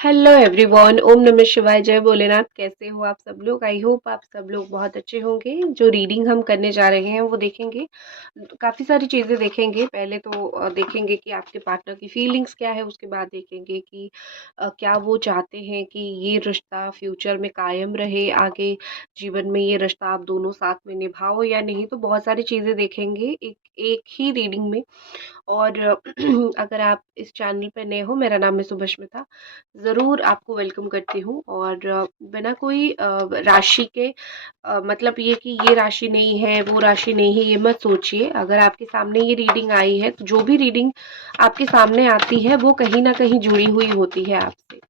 Hello everyone, ओम नमः शिवाय, जय भोलेनाथ। कैसे हो आप सब लोग? आई होप आप सब लोग बहुत अच्छे होंगे। जो रीडिंग हम करने जा रहे हैं वो देखेंगे, काफ़ी सारी चीज़ें देखेंगे। पहले तो देखेंगे कि आपके पार्टनर की फीलिंग्स क्या है, उसके बाद देखेंगे कि क्या वो चाहते हैं कि ये रिश्ता फ्यूचर में कायम रहे, आगे जीवन में ये रिश्ता आप दोनों साथ में निभाओ या नहीं। तो बहुत सारी चीज़ें देखेंगे एक एक ही रीडिंग में। और अगर आप इस चैनल पे नए हो, मेरा नाम है सुभष्मिता। ज़रूर आपको वेलकम करती हूँ। और बिना कोई राशि के मतलब ये कि ये राशि नहीं है, वो राशि नहीं है, ये मत सोचिए। अगर आपके सामने ये रीडिंग आई है, तो जो भी रीडिंग आपके सामने आती है वो कहीं न कहीं जुड़ी हुई होती है आपसे,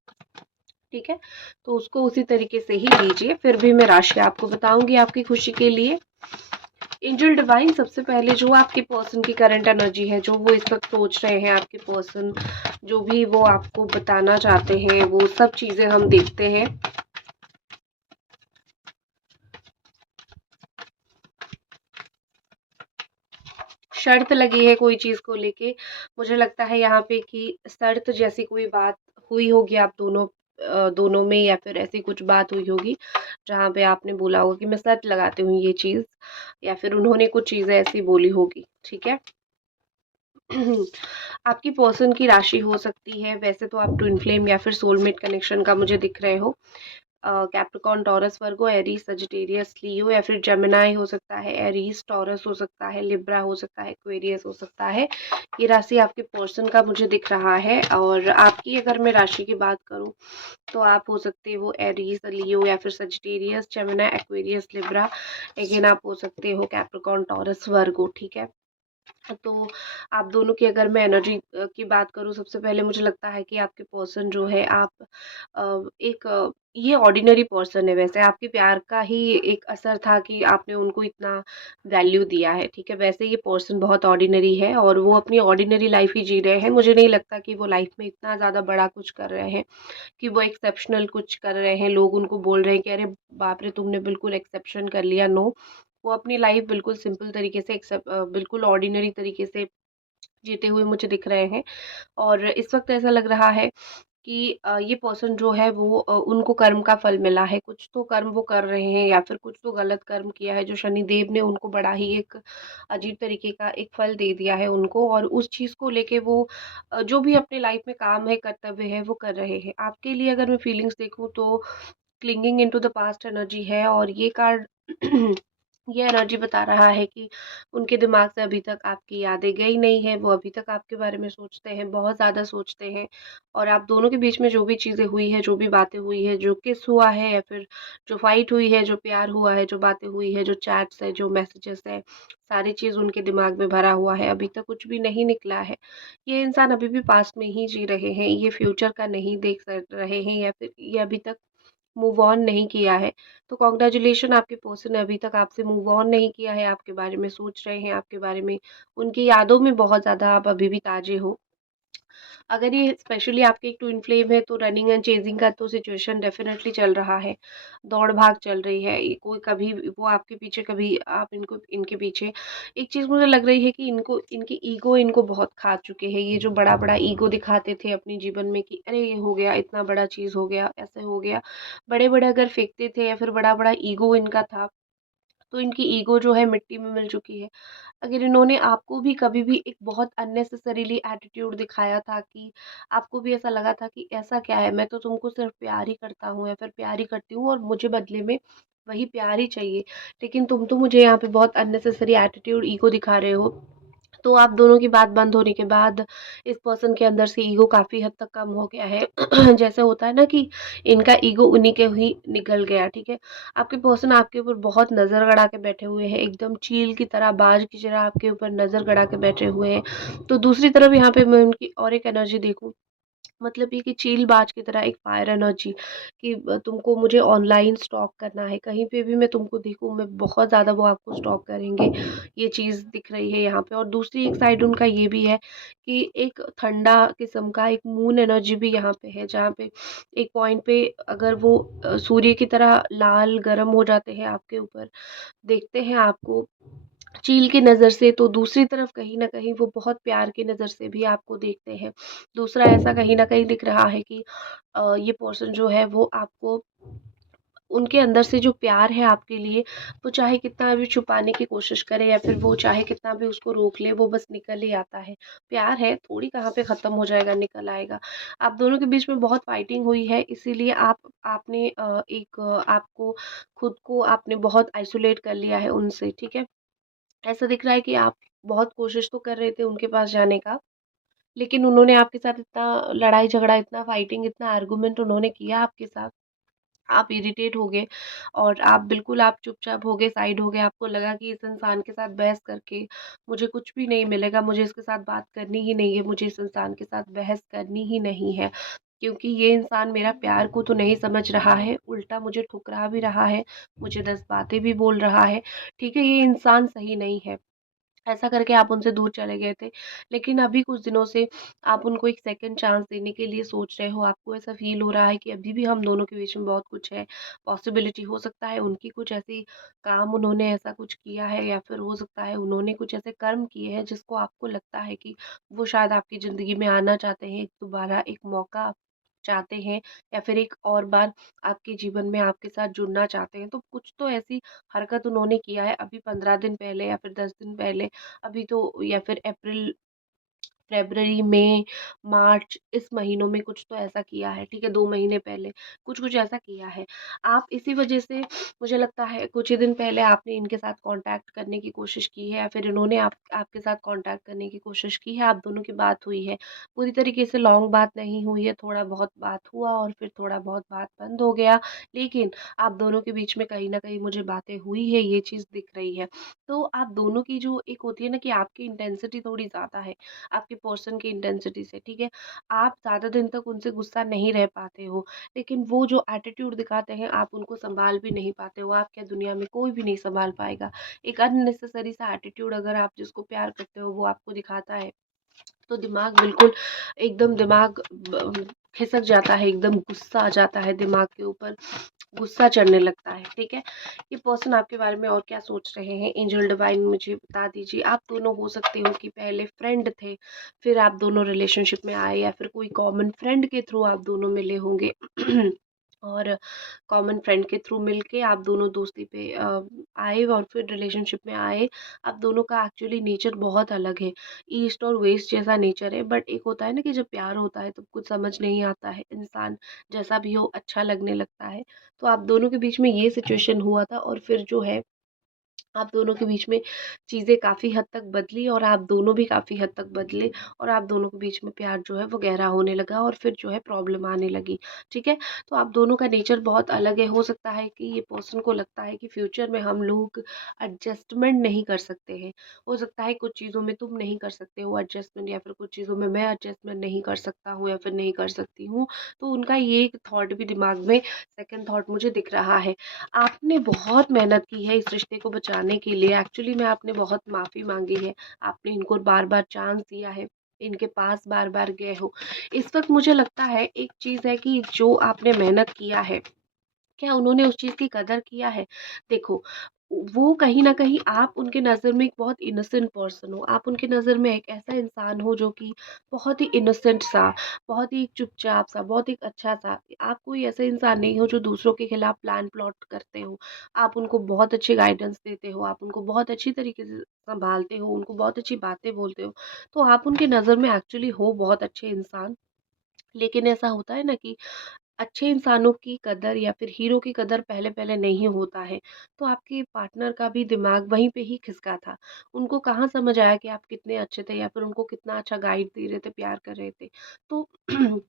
ठीक है? तो उसको उसी तरीके से ही लीजिए। फिर भी मैं राशि आपको बताऊँगी आपकी खुशी के लिए। एंजल डिवाइन, सबसे पहले जो आपके पर्सन की करंट एनर्जी है, जो वो इस वक्त सोच रहे हैं आपके पर्सन, जो भी वो आपको बताना चाहते हैं, वो सब चीजें हम देखते हैं। शर्त लगी है कोई चीज को लेके, मुझे लगता है यहाँ पे कि शर्त जैसी कोई बात हुई होगी आप दोनों में, या फिर ऐसी कुछ बात हुई होगी जहाँ पे आपने बोला होगा कि मैं शर्त लगाती हूँ ये चीज, या फिर उन्होंने कुछ चीजें ऐसी बोली होगी, ठीक है? आपकी पर्सन की राशि हो सकती है, वैसे तो आप ट्विन फ्लेम या फिर सोलमेट कनेक्शन का मुझे दिख रहे हो। कैप्रिकॉर्न, टॉरस, वर्गो, एरीज, सजिटेरियस, लियो या फिर जेमिनाई हो सकता है, एरीज, टॉरस हो सकता है, लिब्रा हो सकता है, एक्वेरियस हो सकता है। ये राशि आपके पर्सन का मुझे दिख रहा है। और आपकी अगर मैं राशि की बात करूं, तो आप हो सकते हो एरीज, लियो या फिर Sagittarius, Gemini, Aquarius, Libra. Again आप हो सकते हो कैप्रिकॉर्न, टॉरस, वर्गो, ठीक है? तो आप दोनों की अगर मैं एनर्जी की बात करूँ, सबसे पहले मुझे लगता है कि आपके पर्सन जो है, आप ये ऑर्डिनरी पर्सन है। वैसे आपके प्यार का ही एक असर था कि आपने उनको इतना वैल्यू दिया है, ठीक है? वैसे ये पर्सन बहुत ऑर्डिनरी है और वो अपनी ऑर्डिनरी लाइफ ही जी रहे हैं। मुझे नहीं लगता कि वो लाइफ में इतना ज़्यादा बड़ा कुछ कर रहे हैं, कि वो एक्सेप्शनल कुछ कर रहे हैं। लोग उनको बोल रहे हैं कि अरे बाप रे, तुमने बिल्कुल एक्सेप्शन कर लिया। नो, वो अपनी लाइफ बिल्कुल सिंपल तरीके से बिल्कुल ऑर्डिनरी तरीके से जीते हुए मुझे दिख रहे हैं। और इस वक्त ऐसा लग रहा है कि ये पर्सन जो है वो उनको कर्म का फल मिला है। कुछ तो कर्म वो कर रहे हैं, या फिर कुछ तो गलत कर्म किया है, जो शनिदेव ने उनको बड़ा ही एक अजीब तरीके का एक फल दे दिया है उनको। और उस चीज़ को लेके वो जो भी अपने लाइफ में काम है, कर्तव्य है, वो कर रहे हैं। आपके लिए अगर मैं फीलिंग्स देखूँ, तो clinging into the past energy है। और ये कार्ड ये एनर्जी बता रहा है कि उनके दिमाग से अभी तक आपकी यादें गई नहीं है। वो अभी तक आपके बारे में सोचते हैं, बहुत ज़्यादा सोचते हैं। और आप दोनों के बीच में जो भी चीज़ें हुई है, जो भी बातें हुई है, जो किस हुआ है, या फिर जो फाइट हुई है, जो प्यार हुआ है, जो बातें हुई है, जो चैट्स है, जो मैसेजेस है, सारी चीज़ उनके दिमाग में भरा हुआ है। अभी तक कुछ भी नहीं निकला है। ये इंसान अभी भी पास्ट में ही जी रहे हैं, ये फ्यूचर का नहीं देख रहे हैं, या फिर ये अभी तक मूव ऑन नहीं किया है। तो कॉन्ग्रेचुलेशन, आपके पर्सन ने अभी तक आपसे मूव ऑन नहीं किया है, आपके बारे में सोच रहे हैं, आपके बारे में, उनकी यादों में बहुत ज़्यादा आप अभी भी ताज़े हो। अगर ये स्पेशली आपके एक ट्विन फ्लेम है, तो रनिंग एंड चेजिंग का तो सिचुएशन डेफिनेटली चल रहा है। दौड़-भाग चल रही है। ये कोई कभी वो आपके पीछे, कभी आप इनको इनके पीछे। एक चीज़ मुझे लग रही है कि इनको इनकी ईगो इनको बहुत खा चुके हैं। ये जो बड़ा-बड़ा ईगो दिखाते थे अपने जीवन में कि अरे ये हो गया, इतना बड़ा चीज़ हो गया, ऐसे हो गया। बड़े-बड़े अगर फेंकते थे, या फिर बड़ा-बड़ा ईगो इनका था, तो इनकी ईगो जो है मिट्टी में मिल चुकी है। अगर इन्होंने आपको भी कभी भी एक बहुत अननेसेसरीली एटीट्यूड दिखाया था, कि आपको भी ऐसा लगा था कि ऐसा क्या है, मैं तो तुमको सिर्फ प्यार ही करता हूँ, या फिर प्यार ही करती हूँ, और मुझे बदले में वही प्यार ही चाहिए, लेकिन तुम तो मुझे यहाँ पे बहुत अननेसेसरी एटीट्यूड, ईगो दिखा रहे हो। तो आप दोनों की बात बंद होने के बाद इस पर्सन के अंदर से ईगो काफ़ी हद तक कम हो गया है। जैसे होता है ना कि इनका ईगो उन्हीं के ही निकल गया, ठीक है? आपके पर्सन आपके ऊपर बहुत नज़र गड़ा के बैठे हुए हैं, एकदम चील की तरह, बाज की तरह आपके ऊपर नज़र गड़ा के बैठे हुए हैं। तो दूसरी तरफ यहाँ पे मैं उनकी और एक एनर्जी देखूँ, मतलब ये कि चीलबाज की तरह एक फायर एनर्जी, कि तुमको मुझे ऑनलाइन स्टॉक करना है, कहीं पे भी मैं तुमको देखूँ, मैं बहुत ज़्यादा वो आपको स्टॉक करेंगे। ये चीज़ दिख रही है यहाँ पे। और दूसरी एक साइड उनका ये भी है कि एक ठंडा किस्म का एक मून एनर्जी भी यहाँ पे है, जहाँ पे एक पॉइंट पे अगर वो सूर्य की तरह लाल गरम हो जाते हैं आपके ऊपर, देखते हैं आपको, चील की नज़र से, तो दूसरी तरफ कहीं न कहीं वो बहुत प्यार की नज़र से भी आपको देखते हैं। दूसरा ऐसा कहीं न कहीं दिख रहा है कि ये पर्सन जो है वो आपको, उनके अंदर से जो प्यार है आपके लिए, वो चाहे कितना भी छुपाने की कोशिश करे या फिर वो चाहे कितना भी उसको रोक ले, वो बस निकल ही आता है। प्यार है, थोड़ी कहाँ पे ख़त्म हो जाएगा, निकल आएगा। आप दोनों के बीच में बहुत फाइटिंग हुई है, इसीलिए आपने आपको खुद को आपने बहुत आइसोलेट कर लिया है उनसे, ठीक है? ऐसा दिख रहा है कि आप बहुत कोशिश तो कर रहे थे उनके पास जाने का, लेकिन उन्होंने आपके साथ इतना लड़ाई झगड़ा, इतना फाइटिंग, इतना आर्गुमेंट उन्होंने किया आपके साथ, आप इरिटेट हो गए और आप चुपचाप हो गए, साइड हो गए। आपको लगा कि इस इंसान के साथ बहस करके मुझे कुछ भी नहीं मिलेगा, मुझे इसके साथ बात करनी ही नहीं है, मुझे इस इंसान के साथ बहस करनी ही नहीं है, क्योंकि ये इंसान मेरा प्यार को तो नहीं समझ रहा है, उल्टा मुझे ठुकरा भी रहा है, मुझे 10 बातें भी बोल रहा है। ठीक है, ये इंसान सही नहीं है। ऐसा करके आप उनसे दूर चले गए थे। लेकिन अभी कुछ दिनों से आप उनको एक सेकंड चांस देने के लिए सोच रहे हो। आपको ऐसा फ़ील हो रहा है कि अभी भी हम दोनों के बीच में बहुत कुछ है। पॉसिबिलिटी हो सकता है उनकी कुछ ऐसी काम उन्होंने ऐसा कुछ किया है, या फिर हो सकता है उन्होंने कुछ ऐसे कर्म किए हैं जिसको आपको लगता है कि वो शायद आपकी ज़िंदगी में आना चाहते हैं, एक दोबारा एक मौका चाहते हैं, या फिर एक और बार आपके जीवन में आपके साथ जुड़ना चाहते हैं। तो कुछ तो ऐसी हरकत उन्होंने किया है अभी 15 दिन पहले या फिर 10 दिन पहले, अभी तो, या फिर अप्रैल, फ़रवरी, मई, मार्च, इस महीनों में कुछ तो ऐसा किया है, ठीक है? 2 महीने पहले कुछ-कुछ ऐसा किया है। आप इसी वज़ह से, मुझे लगता है कुछ ही दिन पहले आपने इनके साथ कॉन्टैक्ट करने की कोशिश की है, या फिर इन्होंने आपके साथ कॉन्टैक्ट करने की कोशिश की है, आप दोनों की बात हुई है। पूरी तरीके से लॉन्ग बात नहीं हुई है, थोड़ा बहुत बात हुआ और फिर थोड़ा बहुत बात बंद हो गया। लेकिन आप दोनों के बीच में कहीं न कहीं मुझे बातें हुई है, ये चीज़ दिख रही है। तो आप दोनों की जो एक होती है ना कि आपकी इंटेंसिटी थोड़ी ज़्यादा है, आपके पर्सन की इंटेंसिटी से, ठीक है? आप ज़्यादा दिन तक उनसे गुस्सा नहीं रह पाते हो, लेकिन वो जो एटीट्यूड दिखाते हैं, आप उनको सँभाल भी नहीं पाते हो। आप क्या, दुनिया में कोई भी नहीं सँभाल पाएगा। एक अननेसेसरी सा एटीट्यूड अगर आप जिसको प्यार करते हो, वो आपको दिखाता है, तो दिमाग बिल्कुल एकदम दिमाग खिसक जाता है, एकदम गुस्सा आ जाता है दिमाग के ऊपर, गुस्सा चढ़ने लगता है, ठीक है? ये पर्सन आपके बारे में और क्या सोच रहे हैं, एंजल डिवाइन मुझे बता दीजिए। आप दोनों हो सकते हो कि पहले फ्रेंड थे, फिर आप दोनों रिलेशनशिप में आए, या फिर कोई कॉमन फ्रेंड के थ्रू आप दोनों मिले होंगे। और कॉमन फ्रेंड के थ्रू मिलके आप दोनों दोस्ती पे आए और फिर रिलेशनशिप में आए। आप दोनों का एक्चुअली नेचर बहुत अलग है, ईस्ट और वेस्ट जैसा नेचर है, बट एक होता है ना कि जब प्यार होता है तो कुछ समझ नहीं आता है, इंसान जैसा भी हो अच्छा लगने लगता है। तो आप दोनों के बीच में ये सिचुएशन हुआ था, और फिर जो है आप दोनों के बीच में चीज़ें काफ़ी हद तक बदली, और आप दोनों भी काफ़ी हद तक बदले, और आप दोनों के बीच में प्यार जो है वो गहरा होने लगा, और फिर जो है प्रॉब्लम आने लगी, ठीक है? तो आप दोनों का नेचर बहुत अलग है। हो सकता है कि ये पर्सन को लगता है कि फ्यूचर में हम लोग एडजस्टमेंट नहीं कर सकते हैं। हो सकता है कुछ चीज़ों में तुम नहीं कर सकते हो एडजस्टमेंट, या फिर कुछ चीज़ों में मैं एडजस्टमेंट नहीं कर सकता हूँ या फिर नहीं कर सकती हूँ। तो उनका ये एक थॉट भी दिमाग में, सेकंड थॉट मुझे दिख रहा है। आपने बहुत मेहनत की है इस रिश्ते को बचाने के लिए, एक्चुअली में आपने बहुत माफ़ी माँगी है, आपने इनको बार-बार चांस दिया है, इनके पास बार-बार गए हो। इस वक़्त मुझे लगता है एक चीज़ है कि जो आपने मेहनत किया है, क्या उन्होंने उस चीज़ की कदर किया है? देखो, वो कहीं न कहीं, आप उनके नज़र में एक बहुत इनोसेंट पर्सन हो, आप उनकी नज़र में एक ऐसा इंसान हो जो कि बहुत ही इनोसेंट सा, बहुत ही चुपचाप सा, बहुत ही अच्छा सा। आप कोई ऐसा इंसान नहीं हो जो दूसरों के खिलाफ प्लान प्लॉट करते हो। आप उनको बहुत अच्छी गाइडेंस देते हो, आप उनको बहुत अच्छी तरीके से सँभालते हो, उनको बहुत अच्छी बातें बोलते हो। तो आप उनकी नज़र में एक्चुअली हो बहुत अच्छे इंसान। लेकिन ऐसा होता है ना कि अच्छे इंसानों की कदर या फिर हीरो की कदर पहले-पहले नहीं होता है। तो आपके पार्टनर का भी दिमाग वहीं पे ही खिसका था। उनको कहाँ समझ आया कि आप कितने अच्छे थे, या फिर उनको कितना अच्छा गाइड दे रहे थे, प्यार कर रहे थे। तो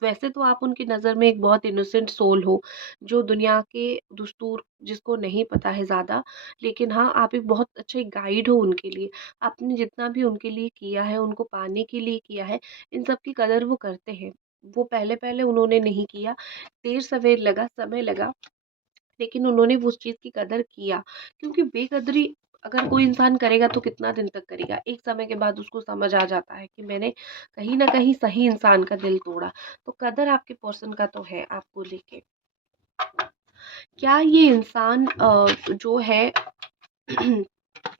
वैसे तो आप उनकी नज़र में एक बहुत इनोसेंट सोल हो, जो दुनिया के दस्तूर जिसको नहीं पता है ज़्यादा, लेकिन हाँ, आप एक बहुत अच्छे गाइड हो उनके लिए। आपने जितना भी उनके लिए किया है, उनको पाने के लिए किया है, इन सब की कदर वो करते हैं। वो पहले-पहले उन्होंने नहीं किया, देर-सवेर लगा, समय लगा, लेकिन उन्होंने वो उस चीज़ की कदर किया, क्योंकि बेकदरी अगर कोई इंसान करेगा तो कितना दिन तक करेगा? एक समय के बाद उसको समझ आ जाता है कि मैंने कहीं न कहीं सही इंसान का दिल तोड़ा। तो कदर आपके पर्सन का तो है आपको लेके। क्या ये इंसान जो है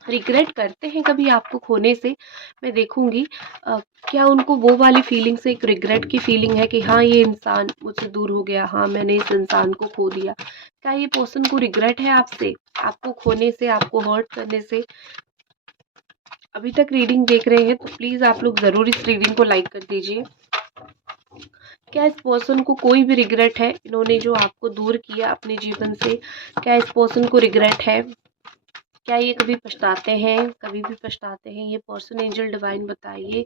रिग्रेट करते हैं कभी आपको खोने से? मैं देखूँगी अ, क्या उनको वो वाली फीलिंग से एक रिग्रेट की फीलिंग है कि हाँ, ये इंसान मुझसे दूर हो गया, हाँ, मैंने इस इंसान को खो दिया। क्या ये पर्सन को रिग्रेट है आपसे? आपको खोने से, आपको हर्ट करने से? अभी तक रीडिंग देख रहे हैं तो प्लीज़ आप लोग ज़रूर इस रीडिंग को लाइक कर दीजिए। क्या इस पर्सन को कोई भी रिग्रेट है, इन्होंने जो आपको दूर किया अपने जीवन से, क्या इस पर्सन को रिग्रेट है? क्या ये कभी पछताते हैं? कभी भी पछताते हैं ये पर्सन? एंजल डिवाइन बताइए।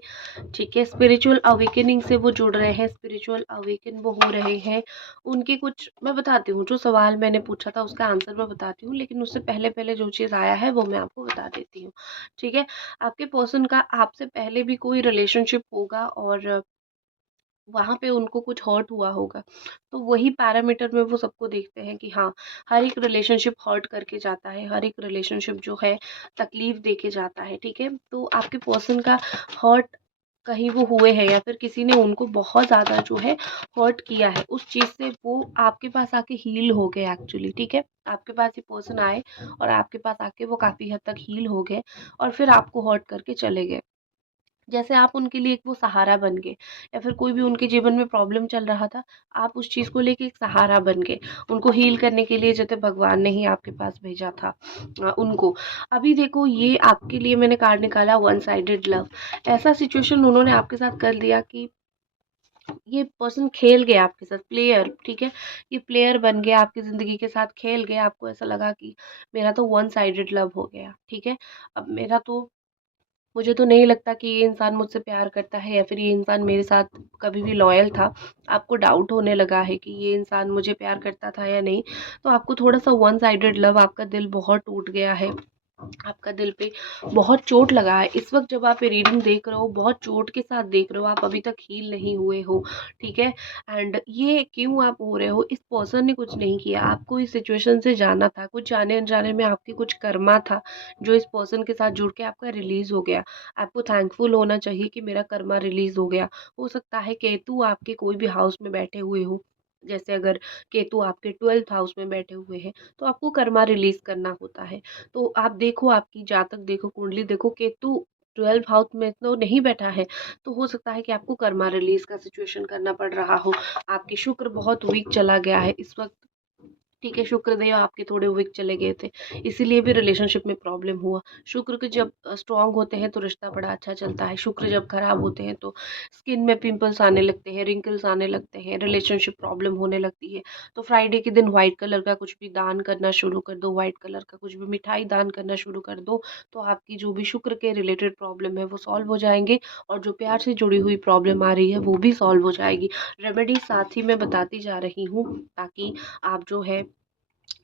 ठीक है, स्पिरिचुअल अवेकनिंग से वो जुड़ रहे हैं, स्पिरिचुअल अवेकन वो हो रहे हैं। उनकी कुछ मैं बताती हूँ, जो सवाल मैंने पूछा था उसका आंसर मैं बताती हूँ, लेकिन उससे पहले पहले जो चीज़ आया है वो मैं आपको बता देती हूँ। ठीक है, आपके पर्सन का आपसे पहले भी कोई रिलेशनशिप होगा और वहाँ पे उनको कुछ हर्ट हुआ होगा। तो वही पैरामीटर में वो सबको देखते हैं कि हाँ, हर एक रिलेशनशिप हर्ट करके जाता है, हर एक रिलेशनशिप जो है तकलीफ दे के जाता है, ठीक है? तो आपके पर्सन का हर्ट कहीं वो हुए हैं या फिर किसी ने उनको बहुत ज़्यादा जो है हर्ट किया है, उस चीज़ से वो आपके पास आके हील हो गए एक्चुअली, ठीक है? आपके पास ये पर्सन आए और आपके पास आके वो काफ़ी हद तक हील हो गए और फिर आपको हर्ट करके चले गए। जैसे आप उनके लिए एक वो सहारा बन गए या फिर कोई भी उनके जीवन में प्रॉब्लम चल रहा था, आप उस चीज़ को लेके एक सहारा बन गए, उनको हील करने के लिए जैसे भगवान ने ही आपके पास भेजा था उनको। अभी देखो ये आपके लिए मैंने कार्ड निकाला वन साइडेड लव। ऐसा सिचुएशन उन्होंने आपके साथ कर दिया कि ये पर्सन खेल गया आपके साथ, प्लेयर, ठीक है? ये प्लेयर बन गया आपकी ज़िंदगी के साथ, खेल गया, आपको ऐसा लगा कि मेरा तो वन साइडेड लव हो गया, ठीक है? अब मेरा तो मुझे तो नहीं लगता कि ये इंसान मुझसे प्यार करता है या फिर ये इंसान मेरे साथ कभी भी लॉयल था। आपको डाउट होने लगा है कि ये इंसान मुझे प्यार करता था या नहीं। तो आपको थोड़ा-सा वन साइडेड लव, आपका दिल बहुत टूट गया है। आपका दिल पे बहुत चोट लगा है। इस वक़्त जब आप ये रीडिंग देख रहे हो, बहुत चोट के साथ देख रहे हो, आप अभी तक हील नहीं हुए हो, ठीक है? एंड ये क्यों आप हो रहे हो, इस पर्सन ने कुछ नहीं किया, आपको इस सिचुएशन से जाना था, कुछ जाने-अनजाने में आपकी कुछ कर्मा था, जो इस पर्सन के साथ जुड़ के आपका रिलीज़ हो गया। आपको थैंकफुल होना चाहिए कि मेरा कर्मा रिलीज़ हो गया। हो सकता है केतु आपके कोई भी हाउस में बैठे हुए हो, जैसे अगर केतु आपके 12th हाउस में बैठे हुए हैं, तो आपको कर्मा रिलीज़ करना होता है। तो आप देखो, आपकी जातक देखो, कुंडली देखो, केतु 12 हाउस में तो नहीं बैठा है, तो हो सकता है कि आपको कर्मा रिलीज का सिचुएशन करना पड़ रहा हो। आपकी शुक्र बहुत वीक चला गया है इस वक्त, ठीक है? शुक्रदेव आपके थोड़े वीक चले गए थे, इसीलिए भी रिलेशनशिप में प्रॉब्लम हुआ। शुक्र के जब स्ट्रांग होते हैं तो रिश्ता बड़ा अच्छा चलता है, शुक्र जब खराब होते हैं तो स्किन में पिंपल्स आने लगते हैं, रिंकल्स आने लगते हैं, रिलेशनशिप प्रॉब्लम होने लगती है। तो फ्राइडे के दिन व्हाइट कलर का कुछ भी दान करना शुरू कर दो, व्हाइट कलर का कुछ भी मिठाई दान करना शुरू कर दो, तो आपकी जो भी शुक्र के रिलेटेड प्रॉब्लम है वो सॉल्व हो जाएंगे और जो प्यार से जुड़ी हुई प्रॉब्लम आ रही है वो भी सॉल्व हो जाएगी। रेमेडी साथ ही मैं बताती जा रही हूँ ताकि आप जो है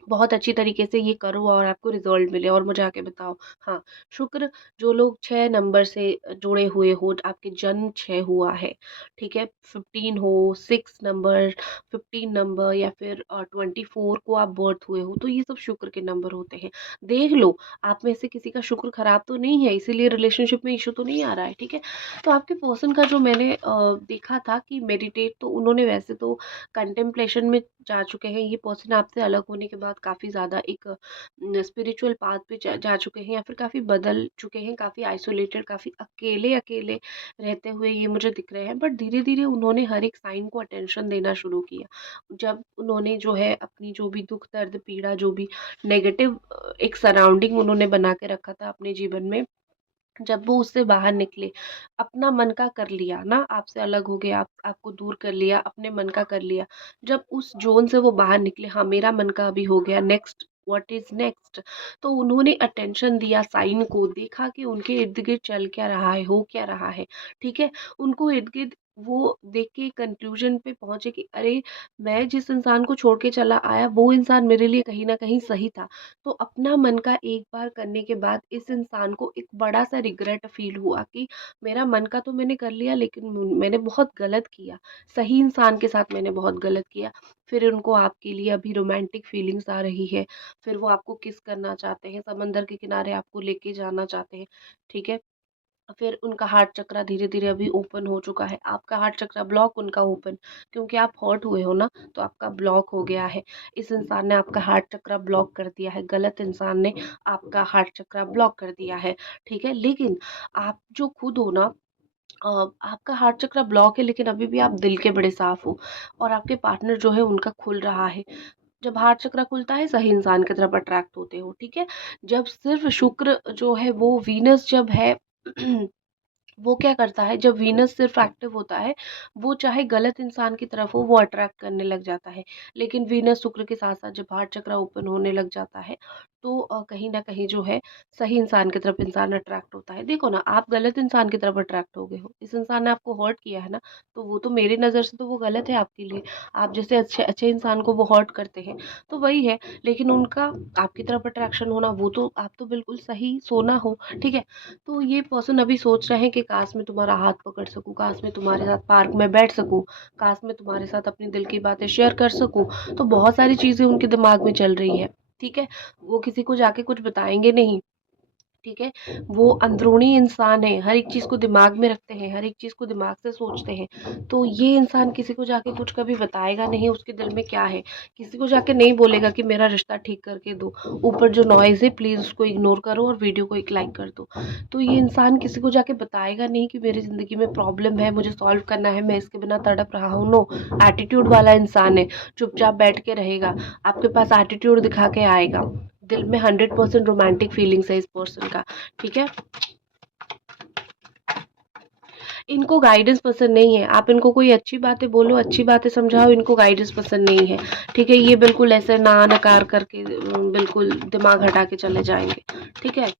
बहुत अच्छी तरीके से ये करो और आपको रिज़ल्ट मिले और मुझे आके बताओ। हाँ, शुक्र जो लोग 6 नंबर से जुड़े हुए हो, आपके जन्म 6 हुआ है, ठीक है? 15 हो, 6 नंबर, 15 नंबर या फिर 24 को आप बर्थ हुए हो, तो ये सब शुक्र के नंबर होते हैं। देख लो, आप में से किसी का शुक्र खराब तो नहीं है, इसीलिए रिलेशनशिप में इश्यू तो नहीं आ रहा है, ठीक है? तो आपके पर्सन का जो मैंने देखा था कि मेडिटेट, तो उन्होंने वैसे तो कंटेम्पलेशन में जा चुके हैं। ये पर्सन आपसे अलग होने के बाद काफ़ी ज़्यादा एक स्पिरिचुअल पाथ पे जा चुके हैं या फिर काफ़ी बदल चुके हैं, काफ़ी आइसोलेटेड, काफ़ी अकेले-अकेले रहते हुए ये मुझे दिख रहे हैं। बट धीरे-धीरे उन्होंने हर एक साइन को अटेंशन देना शुरू किया। जब उन्होंने जो है अपनी जो भी दुःख, दर्द, पीड़ा, जो भी नेगेटिव एक सराउंडिंग उन्होंने बना के रखा था अपने जीवन में, जब वो उससे बाहर निकले, अपना मन का कर लिया ना, आपसे अलग हो गए, आप आपको दूर कर लिया, अपने मन का कर लिया। जब उस ज़ोन से वो बाहर निकले, हाँ, मेरा मन का अभी हो गया, नेक्स्ट व्हाट इज़ नेक्स्ट? तो उन्होंने अटेंशन दिया साइन को, देखा कि उनके इर्द-गिर्द चल क्या रहा है, हो क्या रहा है, ठीक है? उनको इर्द-गिर्द वो देख के कंक्लूज़न पे पहुँचे कि अरे! मैं जिस इंसान को छोड़ के चला आया, वो इंसान मेरे लिए कहीं न कहीं सही था। तो अपना मन का एक बार करने के बाद इस इंसान को एक बड़ा-सा रिग्रेट फ़ील हुआ कि मेरा मन का तो मैंने कर लिया, लेकिन मैंने बहुत गलत किया। सही इंसान के साथ मैंने बहुत गलत किया। फिर उनको आपके लिए अभी रोमांटिक फीलिंग्स आ रही है। फिर वो आपको किस करना चाहते हैं, समंदर के किनारे आपको लेके जाना चाहते हैं, ठीक है? फिर उनका हार्ट चक्रा धीरे-धीरे अभी ओपन हो चुका है, आपका हार्ट चक्रा ब्लॉक, उनका ओपन, क्योंकि आप हर्ट हुए हो ना, तो आपका ब्लॉक हो गया है। इस इंसान ने आपका हार्ट चक्रा ब्लॉक कर दिया है, गलत इंसान ने आपका हार्ट चक्रा ब्लॉक कर दिया है, ठीक है? लेकिन आप जो खुद हो ना, आपका हार्ट चक्रा ब्लॉक है, लेकिन अभी भी आप दिल के बड़े साफ हो, और आपके पार्टनर जो है उनका खुल रहा है। जब हार्ट चक्रा खुलता है, सही इंसान की तरफ अट्रैक्ट होते हो, ठीक है? जब सिर्फ शुक्र जो है वो वीनस जब है वो क्या करता है, जब वीनस सिर्फ एक्टिव होता है, वो चाहे गलत इंसान की तरफ हो, वो अट्रैक्ट करने लग जाता है। लेकिन वीनस शुक्र के साथ साथ जब हार्ट चक्र ओपन होने लग जाता है, तो कहीं ना कहीं जो है सही इंसान की तरफ इंसान अट्रैक्ट होता है। देखो ना, आप गलत इंसान की तरफ अट्रैक्ट हो गए हो, इस इंसान ने आपको हर्ट किया है ना, तो वो तो मेरी नज़र से तो वो गलत है आपके लिए। आप जैसे अच्छे अच्छे इंसान को वो हर्ट करते हैं, तो वही है। लेकिन उनका आपकी तरफ अट्रैक्शन होना, वो तो आप तो बिल्कुल सही सोना हो, ठीक है? तो ये पर्सन अभी सोच रहे हैं कि काश मैं तुम्हारा हाथ पकड़ सकूं, काश मैं तुम्हारे साथ पार्क में बैठ सकूं, काश मैं तुम्हारे साथ अपनी दिल की बातें शेयर कर सकूं। तो बहुत सारी चीज़ें उनके दिमाग में चल रही है, ठीक है? वो किसी को जाके कुछ बताएंगे नहीं, ठीक है? वो अंदरूनी इंसान है, हर एक चीज़ को दिमाग में रखते हैं, हर एक चीज़ को दिमाग से सोचते हैं। तो ये इंसान किसी को जाके कुछ कभी बताएगा नहीं उसके दिल में क्या है, किसी को जाके नहीं बोलेगा कि मेरा रिश्ता ठीक करके दो। ऊपर जो नॉइज़ है प्लीज़ उसको इग्नोर करो और वीडियो को एक लाइक कर दो। तो ये इंसान किसी को जाके बताएगा नहीं कि मेरी ज़िंदगी में प्रॉब्लम है, मुझे सॉल्व करना है, मैं इसके बिना तड़प रहा हूँ, नो। एटीट्यूड वाला इंसान है, चुपचाप बैठ के रहेगा, आपके पास एटीट्यूड दिखा के आएगा। दिल में 100% रोमांटिक फीलिंग्स है इस पर्सन का, ठीक है? इनको गाइडेंस पसंद नहीं है, आप इनको कोई अच्छी बातें बोलो, अच्छी बातें समझाओ, इनको गाइडेंस पसंद नहीं है, ठीक है? ये बिल्कुल ऐसे ना नकार करके बिल्कुल दिमाग हटा के चले जाएंगे, ठीक है?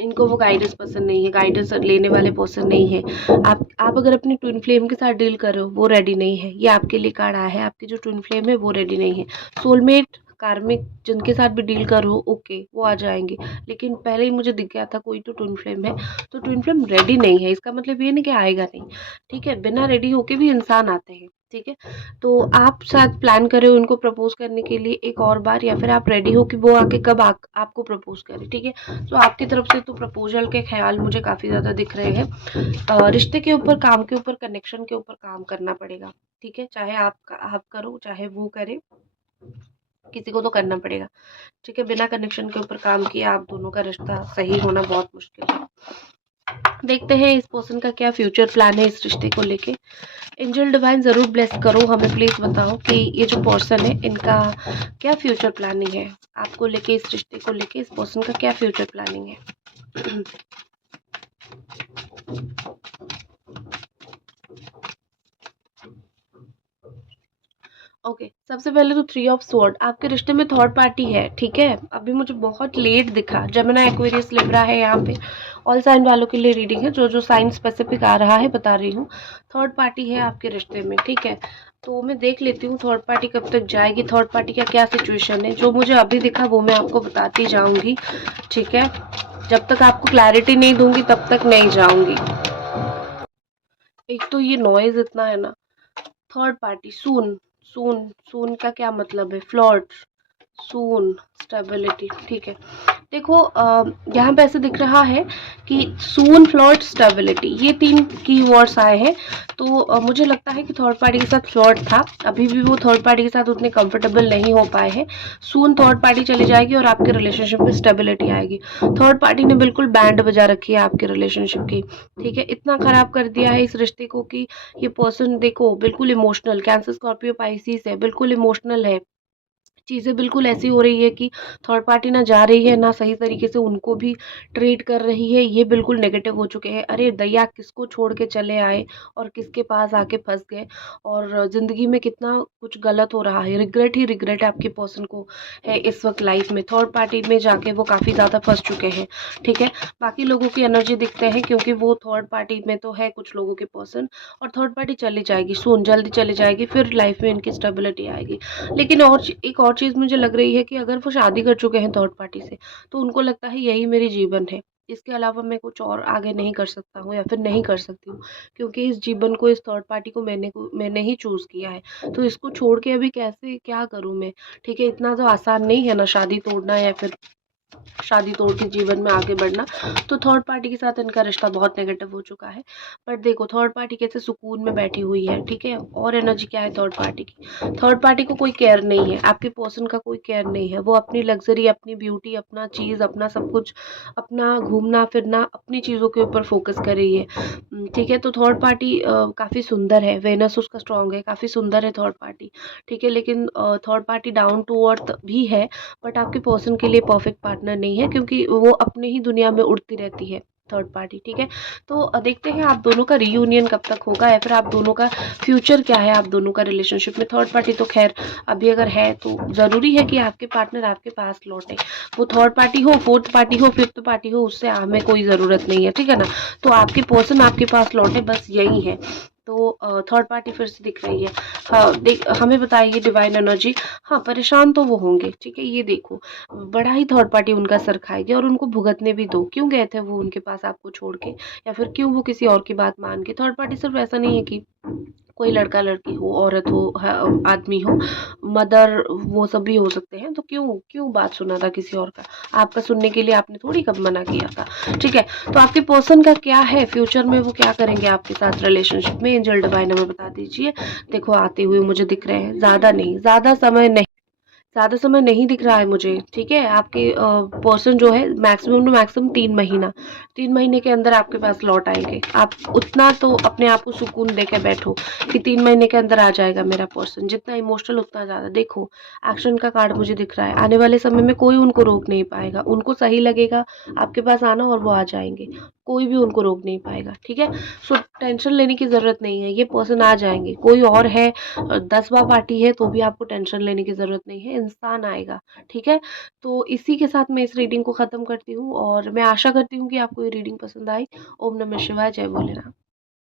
इनको वो गाइडेंस पसंद नहीं है, गाइडेंस लेने वाले पर्सन नहीं है। आप अगर अपनी ट्विन फ्लेम के साथ डील कर रहे हो, वो रेडी नहीं है, ये आपके लिए कार्ड आया है, आपकी जो ट्विन फ्लेम है वो रेडी नहीं है। सोलमेट, कार्मिक जिनके साथ भी डील करो, ओके वो आ जाएंगे, लेकिन पहले ही मुझे दिख गया था कोई तो ट्विन फ्लेम है, तो ट्विन फ्लेम रेडी नहीं है, इसका मतलब ये नहीं कि आएगा नहीं, ठीक है? बिना रेडी होके भी इंसान आते हैं, ठीक है? तो आप शायद प्लान करें उनको प्रपोज करने के लिए एक और बार, या फिर आप रेडी हो कि वो आके कब आपको प्रपोज करे, ठीक है? तो आपकी तरफ से तो प्रपोजल के ख्याल मुझे काफ़ी ज़्यादा दिख रहे हैं। रिश्ते के ऊपर, काम के ऊपर, कनेक्शन के ऊपर काम करना पड़ेगा, ठीक है? चाहे आप करो, चाहे वो करे, किसी को तो करना पड़ेगा, ठीक है? बिना कनेक्शन के ऊपर काम किए आप दोनों का रिश्ता सही होना बहुत मुश्किल है। देखते हैं इस पर्सन का क्या फ्यूचर प्लान है इस रिश्ते को लेके। एंजल डिवाइन ज़रूर ब्लेस करो, हमें प्लीज़ बताओ कि ये जो पर्सन है इनका क्या फ्यूचर प्लानिंग है, आपको लेके, इस रिश्ते को लेके इस पर्सन का क्या फ्यूचर प्लानिंग है। ओके, सबसे पहले तो 3 ऑफ स्वॉर्ड, आपके रिश्ते में थर्ड पार्टी है, ठीक है? अभी मुझे बहुत लेट दिखा, जेमिनी, एक्वेरियस, लिब्रा है यहाँ पे। ऑल साइन वालों के लिए रीडिंग है, जो जो साइन स्पेसिफिक आ रहा है बता रही हूँ। थर्ड पार्टी है आपके रिश्ते में, ठीक है? तो मैं देख लेती हूँ थर्ड पार्टी कब तक जाएगी, थर्ड पार्टी का क्या सिचुएशन है। जो मुझे अभी दिखा वो मैं आपको बताती जाऊँगी, ठीक है? जब तक आपको क्लैरिटी नहीं दूंगी तब तक नहीं जाऊँगी। एक तो ये नॉइज़ इतना है ना, थर्ड पार्टी, सून, सून, सून का क्या मतलब है? फ्लर्ट, सून, स्टेबिलिटी, ठीक है? देखो, यहाँ पे ऐसे दिख रहा है कि सून, फ्लर्ट, स्टेबिलिटी, ये 3 कीवर्ड्स आए हैं। तो मुझे लगता है कि थर्ड पार्टी के साथ फ्लर्ट था, अभी भी वो थर्ड पार्टी के साथ उतने कंफर्टेबल नहीं हो पाए हैं। सून थर्ड पार्टी चली जाएगी और आपके रिलेशनशिप में स्टेबिलिटी आएगी। थर्ड पार्टी ने बिल्कुल बैंड बजा रखी है आपके रिलेशनशिप की, ठीक है? इतना खराब कर दिया है इस रिश्ते को कि ये पर्सन देखो बिल्कुल इमोशनल, कैंसर, स्कॉर्पियो, पाइसिस है, बिल्कुल इमोशनल है। चीज़ें बिल्कुल ऐसी हो रही है कि थर्ड पार्टी ना जा रही है, ना सही तरीके से उनको भी ट्रीट कर रही है, ये बिल्कुल नेगेटिव हो चुके हैं। अरे दैया, किसको छोड़ के चले आए और किसके पास आके फँस गए, और ज़िंदगी में कितना कुछ गलत हो रहा है। रिग्रेट ही रिग्रेट आपके पर्सन को है इस वक़्त लाइफ़ में, थर्ड पार्टी में जाके वो काफ़ी ज़्यादा फँस चुके हैं, ठीक है? बाकी लोगों की एनर्जी दिखते हैं क्योंकि वो थर्ड पार्टी में तो है कुछ लोगों के पर्सन, और थर्ड पार्टी चली जाएगी सून, जल्दी चली जाएगी, फिर लाइफ़ में इनकी स्टेबिलिटी आएगी। लेकिन एक और चीज़ मुझे लग रही है कि अगर वो शादी कर चुके हैं थर्ड पार्टी से, तो उनको लगता है यही मेरी जीवन है, इसके अलावा मैं कुछ और आगे नहीं कर सकता हूँ या फिर नहीं कर सकती हूँ, क्योंकि इस जीवन को, इस थर्ड पार्टी को मैंने ही चूज़ किया है। तो इसको छोड़ के अभी कैसे क्या करूँ मैं, ठीक है? इतना तो आसान नहीं है ना शादी तोड़ना, या फिर शादी तोड़ के जीवन में आगे बढ़ना। तो थर्ड पार्टी के साथ इनका रिश्ता बहुत नेगेटिव हो चुका है। बट देखो थर्ड पार्टी कैसे सुकून में बैठी हुई है, ठीक है। और एनर्जी क्या है थर्ड पार्टी की, थर्ड पार्टी को कोई केयर नहीं है, आपके पर्सन का कोई केयर नहीं है। वो अपनी लग्जरी, अपनी ब्यूटी, अपना चीज़, अपना सब कुछ, अपना घूमना फिरना, अपनी चीज़ों के ऊपर फोकस कर रही है, ठीक है। तो थर्ड पार्टी काफ़ी सुंदर है, वेनस उसका स्ट्रांग है, काफ़ी सुंदर है थर्ड पार्टी, ठीक है। लेकिन third party down to earth भी है, बट आपके पर्सन के लिए परफेक्ट पार्टनर नहीं है, क्योंकि वो अपने ही दुनिया में उड़ती रहती है थर्ड पार्टी, ठीक है। तो देखते हैं आप दोनों का रीयूनियन कब तक होगा, या फिर आप दोनों का फ्यूचर क्या है, आप दोनों का रिलेशनशिप में। थर्ड पार्टी तो खैर अभी अगर है तो ज़रूरी है कि आपके पार्टनर आपके पास लौटे। वो थर्ड पार्टी हो, फोर्थ पार्टी हो, फिफ्थ पार्टी हो, उससे हमें कोई ज़रूरत नहीं है, ठीक है ना। तो आपके पर्सन आपके पास लौटे, बस यही है। तो थर्ड पार्टी फिर से दिख रही है। हाँ, देख हमें बताइए डिवाइन एनर्जी। हाँ, परेशान तो वो होंगे, ठीक है। ये देखो बड़ा ही थर्ड पार्टी उनका सर खाएगी, और उनको भुगतने भी दो। क्यों गए थे वो उनके पास आपको छोड़ के, या फिर क्यों वो किसी और की बात मान के। थर्ड पार्टी सिर्फ ऐसा नहीं है कि कोई लड़का लड़की हो, औरत हो, आदमी हो, मदर, वो सब भी हो सकते हैं। तो क्यों क्यों बात सुना था किसी और का, आपका सुनने के लिए आपने थोड़ी कब मना किया था, ठीक है। तो आपके पर्सन का क्या है फ्यूचर में, वो क्या करेंगे आपके साथ रिलेशनशिप में, एंजल डिवाइन हमें बता दीजिए। देखो आते हुए मुझे दिख रहे हैं, ज़्यादा नहीं, ज़्यादा समय नहीं दिख रहा है मुझे, ठीक है। आपके पर्सन जो है मैक्सिमम टू मैक्सिमम 3 महीना, 3 महीने के अंदर आपके पास लौट आएंगे। आप उतना तो अपने आप को सुकून दे के बैठो कि 3 महीने के अंदर आ जाएगा मेरा पर्सन। जितना इमोशनल उतना ज़्यादा। देखो एक्शन का कार्ड मुझे दिख रहा है, आने वाले समय में कोई उनको रोक नहीं पाएगा। उनको सही लगेगा आपके पास आना, और वो आ जाएंगे, कोई भी उनको रोक नहीं पाएगा, ठीक है। सो टेंशन लेने की ज़रूरत नहीं है, ये पर्सन आ जाएंगे। कोई और है, 10वां पार्टी है, तो भी आपको टेंशन लेने की ज़रूरत नहीं है, इंसान आएगा, ठीक है। तो इसी के साथ मैं इस रीडिंग को ख़त्म करती हूँ, और मैं आशा करती हूँ कि आपको ये रीडिंग पसंद आई। ओम नमः शिवाय, जय भोलेनाथ।